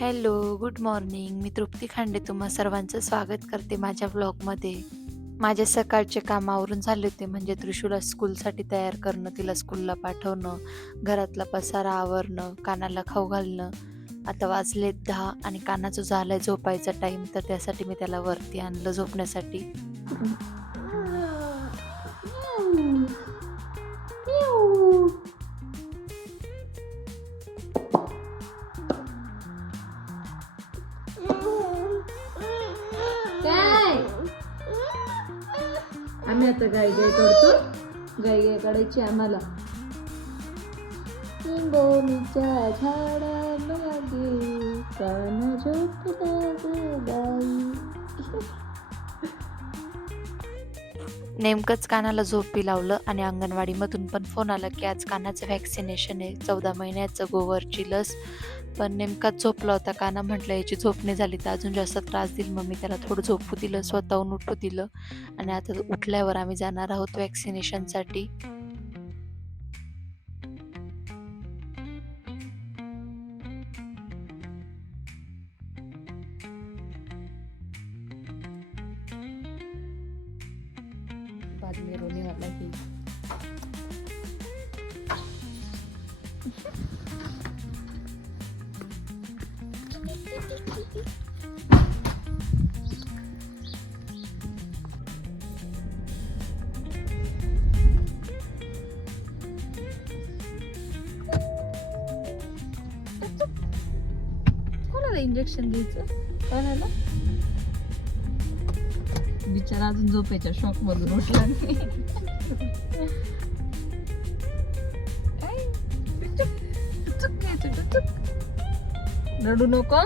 Hello good morning. मी तृप्ती खांडे तुम्हा सर्वांचं स्वागत करते माझ्या व्लॉगमध्ये. माझ्या सकाळचे कामावरून झाले होते म्हणजे त्रिशूला स्कूलसाठी तयार करणं तिला स्कूलला पाठवणं घरातला पसारा आवरणं कानाला खाऊ घालणं. आता वाजले दहा आणि कानाचं झालंय झोपायचा टाईम तर त्यासाठी मी त्याला वरती आणलं झोपण्यासाठी. आम्ही आता गाय गाय करतो. गाय गाय काढायची आम्हाला. लिंबोणीच्या झाडामागे कान झोपला नेमकंच कानाला झोपी लावलं आणि अंगणवाडीमधून पण फोन आला की आज कानाचं व्हॅक्सिनेशन आहे. चौदा महिन्याचं गोवरची लस पण नेमकाच झोपला होता काना म्हटलं याची झोप नाही झाली तर अजून जास्त त्रास देईल मग मी त्याला थोडं झोपू दिलं स्वतःहून उठू दिलं. आणि आता उठल्यावर आम्ही जाणार आहोत वॅक्सिनेशनसाठी कोणाला इंजेक्शन घ्यायचं? कोणाला? बिचारा अजून झोपायच्या शॉक मधून उठला रडू नको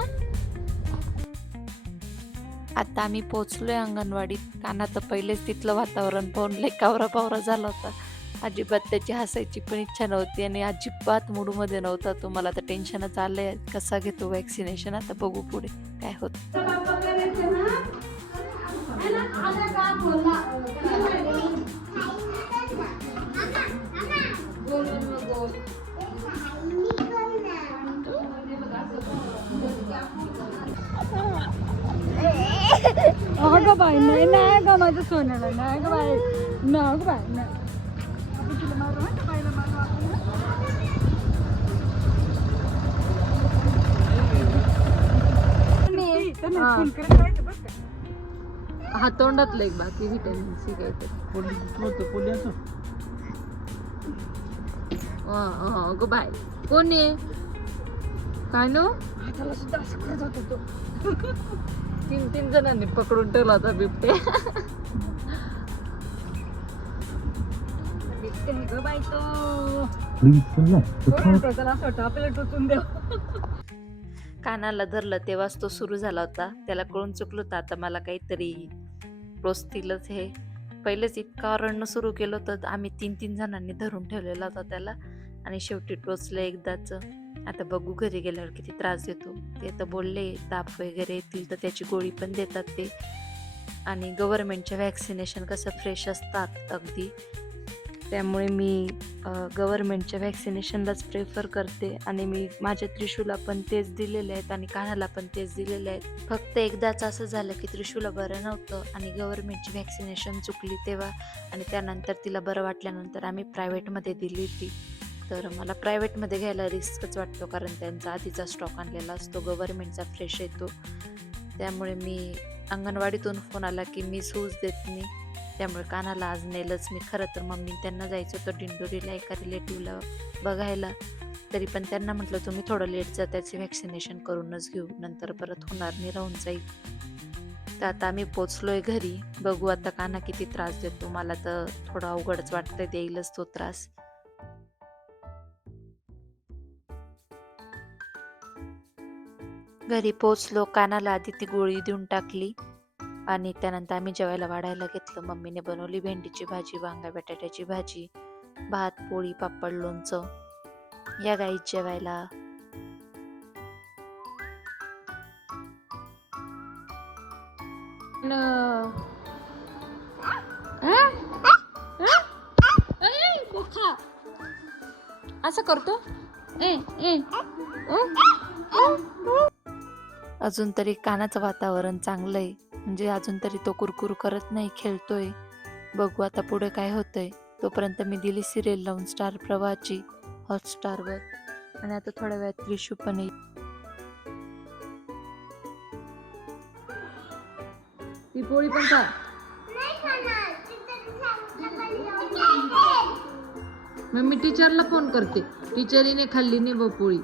आता आम्ही पोचलोय अंगणवाडीत कानात आता पहिलेच तिथलं वातावरण पाहून लय कावरा पावरा झाला होता अजिबात त्याची हसायची पण इच्छा नव्हती आणि अजिबात मूडमध्ये नव्हता तो मला तर टेन्शनच आलंय कसा घेतो वॅक्सिनेशन आता बघू पुढे काय होत बाई नाही नाही ग माझं सोन्याला नाही ग बाई नाही ग बाई नाही. हा. तोंडातलं एक बाकी व्हिटॅमिन सी काहीतरी. हा, हा, अगं बाय कोण आहे? काय नो? तीन तीन जणांनी पकडून ठेवला होता बिबटे. बिबटे आहे ग बाई तो. ओरडतो, त्याला असं वाटतं आपल्याला टोचून देऊ. कानाला धरलं तेव्हाच तो सुरू झाला होता. त्याला कळून चुकलं होतं आता मला काहीतरी टोचतीलच हे. पहिलेच इतका रडणं सुरू केलं होतं आम्ही तीन तीन जणांनी धरून ठेवलेला होता त्याला. आणि शेवटी टोचलं एकदाच. आता बघू घरी गेल्यावर किती त्रास देतो. ते तर बोलले ताप वगैरे येतील तर त्याची गोळी पण देतात ते. आणि गव्हर्मेंटच्या व्हॅक्सिनेशन कसं फ्रेश असतात अगदी. त्यामुळे मी गव्हर्मेंटच्या व्हॅक्सिनेशनलाच प्रेफर करते. आणि मी माझ्या त्रिशूला पण तेच दिलेले आहेत आणि कानाला पण तेच दिलेले आहेत. फक्त एकदाच असं झालं की त्रिशूला बरं नव्हतं आणि गव्हर्मेंटची व्हॅक्सिनेशन चुकली तेव्हा. आणि त्यानंतर तिला बरं वाटल्यानंतर आम्ही प्रायव्हेटमध्ये दिली होती तर मला प्रायव्हेटमध्ये घ्यायला रिस्कच वाटतो कारण त्यांचा आधीचा स्टॉक आणलेला असतो गव्हर्मेंटचा फ्रेश येतो. त्यामुळे मी अंगणवाडीतून फोन आला की मी सूज देत नाही. त्यामुळे कानाला आज नेलंच मी. खरं तर मम्मी त्यांना जायचं होतं डिंडोरीला एका रिलेटिव्हला बघायला. तरी पण त्यांना म्हटलं तुम्ही थोडं लेट जा त्याचे व्हॅक्सिनेशन करूनच घेऊ. नंतर परत होणार नाही राहून जाईल. तर आता आम्ही पोचलोय घरी. बघू आता काना किती त्रास देतो. मला तर थोडं अवघडच वाटतं देईलच तो त्रास. घरी पोचलो कानाला आधी ती गोळी देऊन टाकली. आणि त्यानंतर आम्ही जेवायला वाढायला घेतलं. मम्मीने बनवली भेंडीची भाजी वांगा बटाट्याची भाजी भात पोळी पापड लोणचं. या गाईत जेवायला. असं करतो. ए ए. अजून तरी कानाचं वातावरण चांगलं आहे म्हणजे अजून तरी तो कुरकुर करत नाही खेळतोय. बघू आता पुढे काय होतंय. तोपर्यंत मी दिली सिरियल लावून स्टार प्रवाहाची हॉटस्टारवर आणि आता थोड्या वेळात त्रिशू पण येईल. ती पोळी पण खा. मग मी टीचरला फोन करते. टीचरीने खाल्ली नाही पोळी.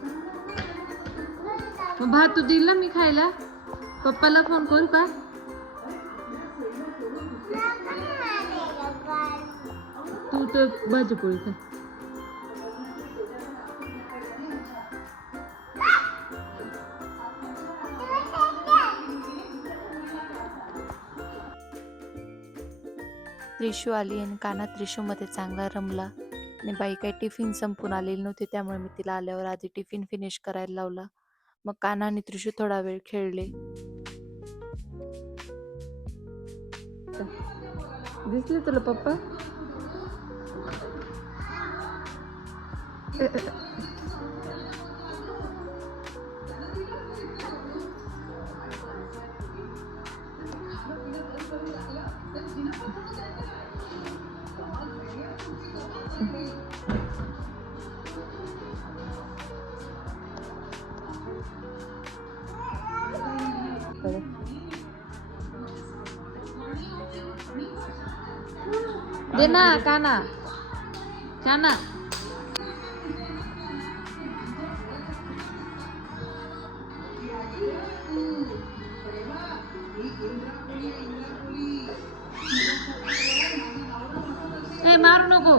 मग भात तू दिला मी खायला? पप्पाला फोन करू का? तू तर भाजी पोळी खा. त्रिशू आली आणि काना त्रिशूमध्ये चांगला रमला. आणि बाई काही टिफिन संपून आलेली नव्हती त्यामुळे मी तिला आल्यावर आधी टिफिन फिनिश करायला लावला. मग काना आणि त्रिशू थोडा वेळ खेळले. दिसले तुला पप्पा? दे ना काना. काना. मारू नको.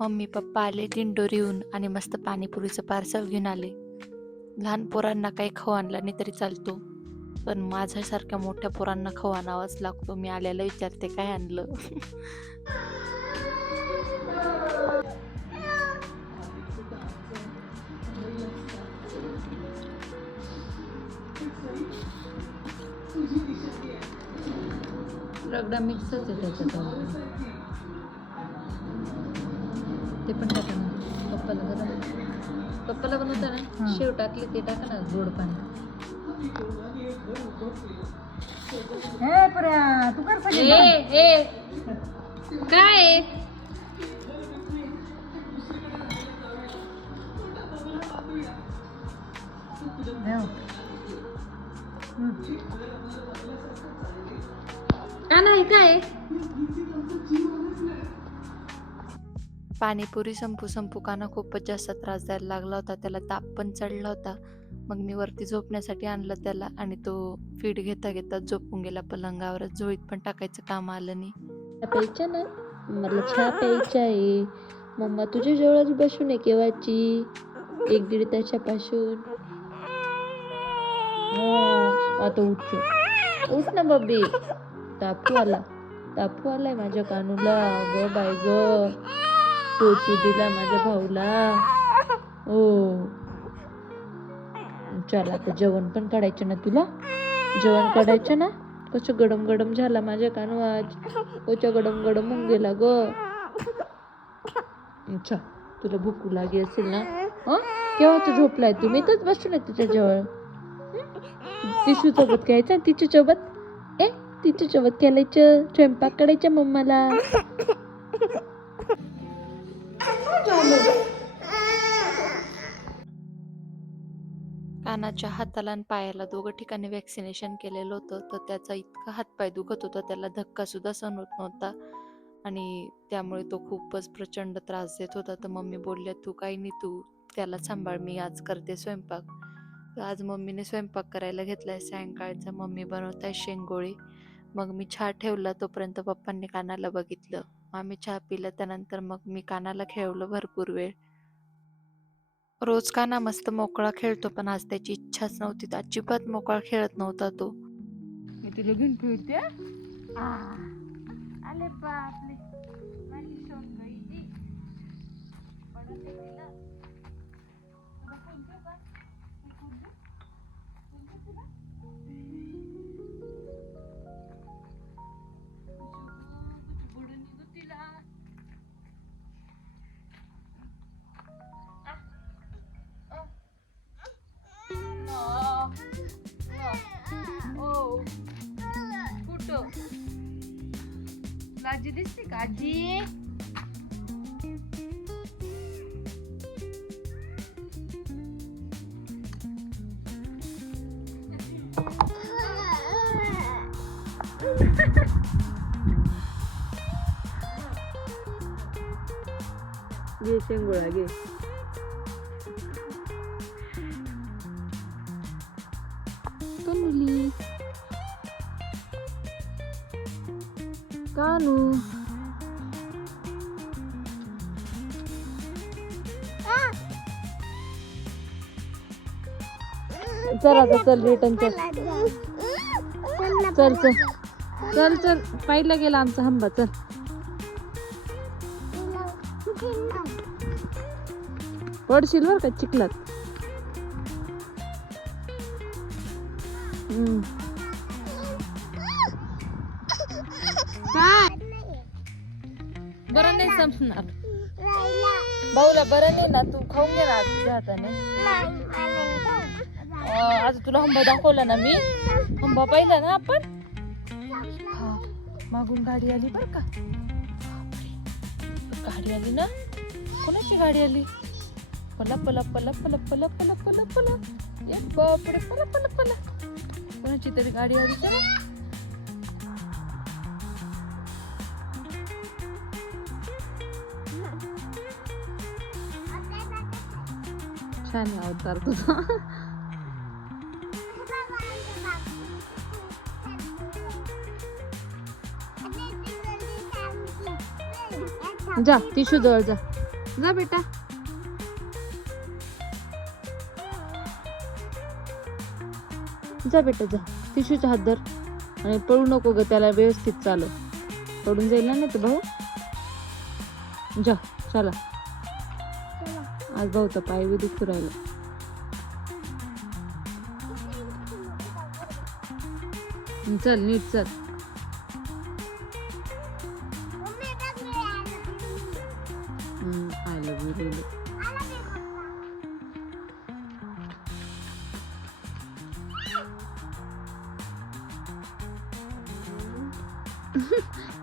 मम्मी पप्पा आले दिंडोरीहून आणि मस्त पाणीपुरीचं पार्सल घेऊन आले. लहान पोरांना काही खाऊ आणला नाही तरी चालतो. पण माझ्यासारख्या मोठ्या पोरांना खाऊ आणावाच लागतो. मी आल्याला विचारते काय आणलं? रगडा मिक्सच आहे त्याच्यात ते पण टाका ना. पप्पाला बरं पप्पाला बनवता ना? शेव टाकली ते टाका ना गोड पाणी ए ए काय? का नाही काय पाणीपुरी संपू संपू काना खूपच जास्त त्रास द्यायला लागला होता त्याला ताप पण चढला होता. मग मी वरती झोपण्यासाठी आणलं त्याला आणि तो फीड घेता घेता झोपून गेला. पलंगावरच झोळीत पण टाकायचं काम आलं नाही. प्यायच्या ना? मला चहा प्यायचा आहे. मम्मा तुझ्या जवळच बसून आहे केव्हाची? एक दीड तासापासून. हो आता उठ उठ ना बबी. तापू आला. तापू आलाय माझ्या कानूला. ग बाय ग. टोचू दिला माझ्या भाऊला. हो. चल आता जेवण पण काढायचं ना तुला? जेवण काढायचं ना? कसं गडम गडम झाला माझ्या कानवाज? आज कोच्या गडम गडम होऊन गेला ग. अच्छा तुला भूकू लागे असेल ना? हं? केव्हाच झोपलाय तू? मी तर बसून तिच्या तुझ्या जवळ. तिशू सोबत घ्यायचं तिच्या सोबत ए तिच्या सोबत खेळायचं स्वयंपाक करायचं मम्माला? कानाच्या हाताला आणि पायाला दोघं ठिकाणी वॅक्सिनेशन केलेलं होतं. तर त्याचा इतका हातपाय दुखत होता त्याला धक्का सुद्धा सहन होत नव्हता. आणि त्यामुळे तो खूपच प्रचंड त्रास देत होता. तर मम्मी बोलल्या तू काही नाही तू त्याला सांभाळ मी आज करते स्वयंपाक. तर आज मम्मीने स्वयंपाक करायला घेतला आहे सायंकाळचा मम्मी बनवत आहे शेंगोळी. मग मी चहा ठेवला तोपर्यंत पप्पांनी कानाला बघितलं. आम्ही चहा पिला त्यानंतर मग मी कानाला खेळवलं भरपूर वेळ. रोज काना मस्त मोकळा खेळतो पण आज त्याची इच्छाच नव्हती. तर अजिबात मोकळा खेळत नव्हता तो. मी तुला घेऊन फिरते आले बापले माझी सोनबाई গাজি দিচ্ছি গাজি 얘 친구라기. चल आता चल रिटर्न चल चल चल. चल चल. पाहिला गेला आमचा हंबा चल. पडशील बर का चिखलात? बरं नाही संपणार. भाऊला बरं नाही ना तू खाऊन घे ना तुझ्या हाताने. आज तुला हंबा दाखवला ना मी. हंबा पाहिला ना आपण? हा मागून गाडी आली बर का. गाडी आली ना? कोणाची गाडी आली? पला पला पला पला पला पला पला पला एक बापडे पला पला पला कोणाची तरी गाडी आली तर छान अवतार तुझा. जा टिशू जवळ जा. जा बेटा. जा बेटा जा. टिशूचा हात धर. आणि पळू नको ग त्याला व्यवस्थित चालव. पडून जाईल ना नाही तर भाऊ? जा चला. आज भाऊ तर पाय बी दुखू राहिला. चल नीट चल.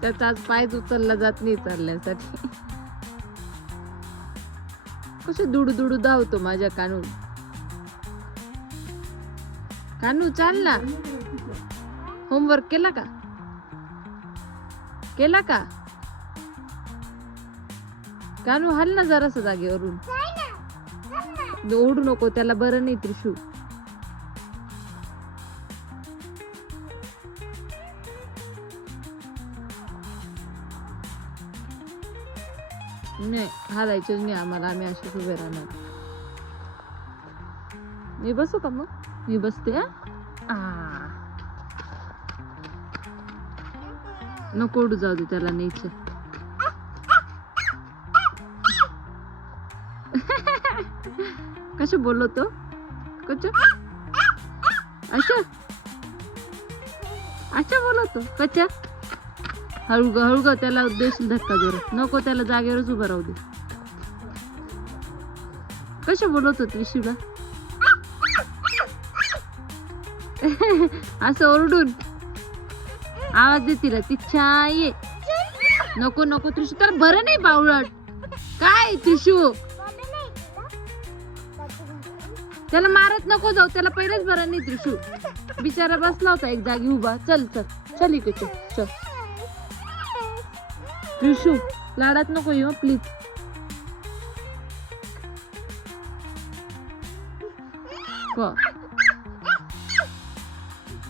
त्याचा आज पायच उचलला जात नाही चालण्यासाठी. कसे दुडू दुडू धावतो माझ्या कानू. कानू चाल ना. होमवर्क केला का? केला का? कानू हल ना जरास जागेवरून. ओढू नको त्याला बरं नाही त्रिशू नाही हालायचंच नाही आम्हाला आम्ही असेच उभे राहणार. मी बसू का मग? मी बसते नको उडू जाऊ दे त्याला न्यायचं बोललो तो? कच अच्छा. अच्छा बोलतो कच्या हळू ग हळू ग त्याला देशील धक्का जोरात नको त्याला जागेवरच उभं राहू दे. कशा बोलत होत विशूला असं ओरडून. आवाज दे तिला तिच्छा ये नको नको त्रिशू तर बरं नाही बावळट. काय त्रिशू? त्याला मारत नको जाऊ त्याला पहिलेच बरं नाही त्रिशू. बिचारा बसला होता एक जागी उभा. चल चल. चल इकडे चल. चल त्रिशू लाडात नको येऊ प्लीज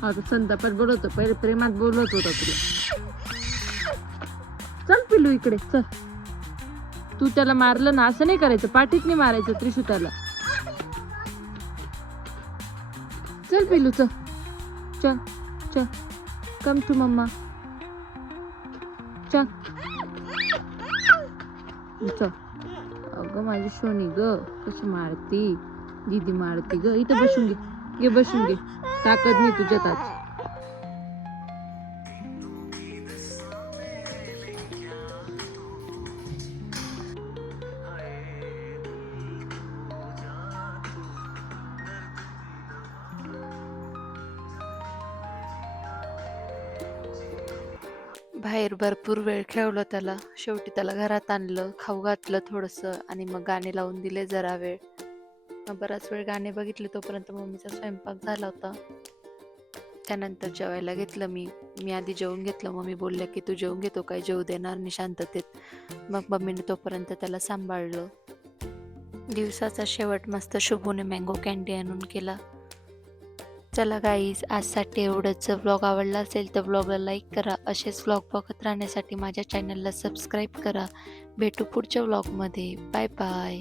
आता संतापात बोलवतो पहिले प्रेमात बोलवत होता तुला. चल पिलू इकडे चल. तू त्याला मारलं ना असं नाही करायचं पाठीत नाही मारायचं त्रिशू त्याला. चल पिलू चल. चल चल. कम टू मम्मा माझी सोनी ग. कशी मारती? दीदी मारती ग. इथं बसून घे. घे बसून घे. ताकद नाही तुझ्यात आज. बाहेर भरपूर वेळ खेळलो त्याला. शेवटी त्याला घरात आणलं खाऊ घातलं थोडंसं आणि मग गाणे लावून दिले जरा वेळ. मग बराच वेळ गाणे बघितले तोपर्यंत मम्मीचा स्वयंपाक झाला होता. त्यानंतर जेवायला घेतलं मी. मी आधी जेवून घेतलं. मम्मी बोलल्या की तू जेवून घेतो काय जेवू देणार नाही शांततेत. मग मम्मीने तोपर्यंत त्याला सांभाळलं. दिवसाचा शेवट मस्त शुभूने मँगो कॅन्डी आणून केला. चला गाईज आजसाठी एवढंच. व्लॉग आवडला असेल तर ब्लॉगला लाईक करा. असेच व्लॉग बघत राहण्यासाठी माझ्या चॅनलला सबस्क्राईब करा. भेटू पुढच्या व्लॉगमध्ये बाय बाय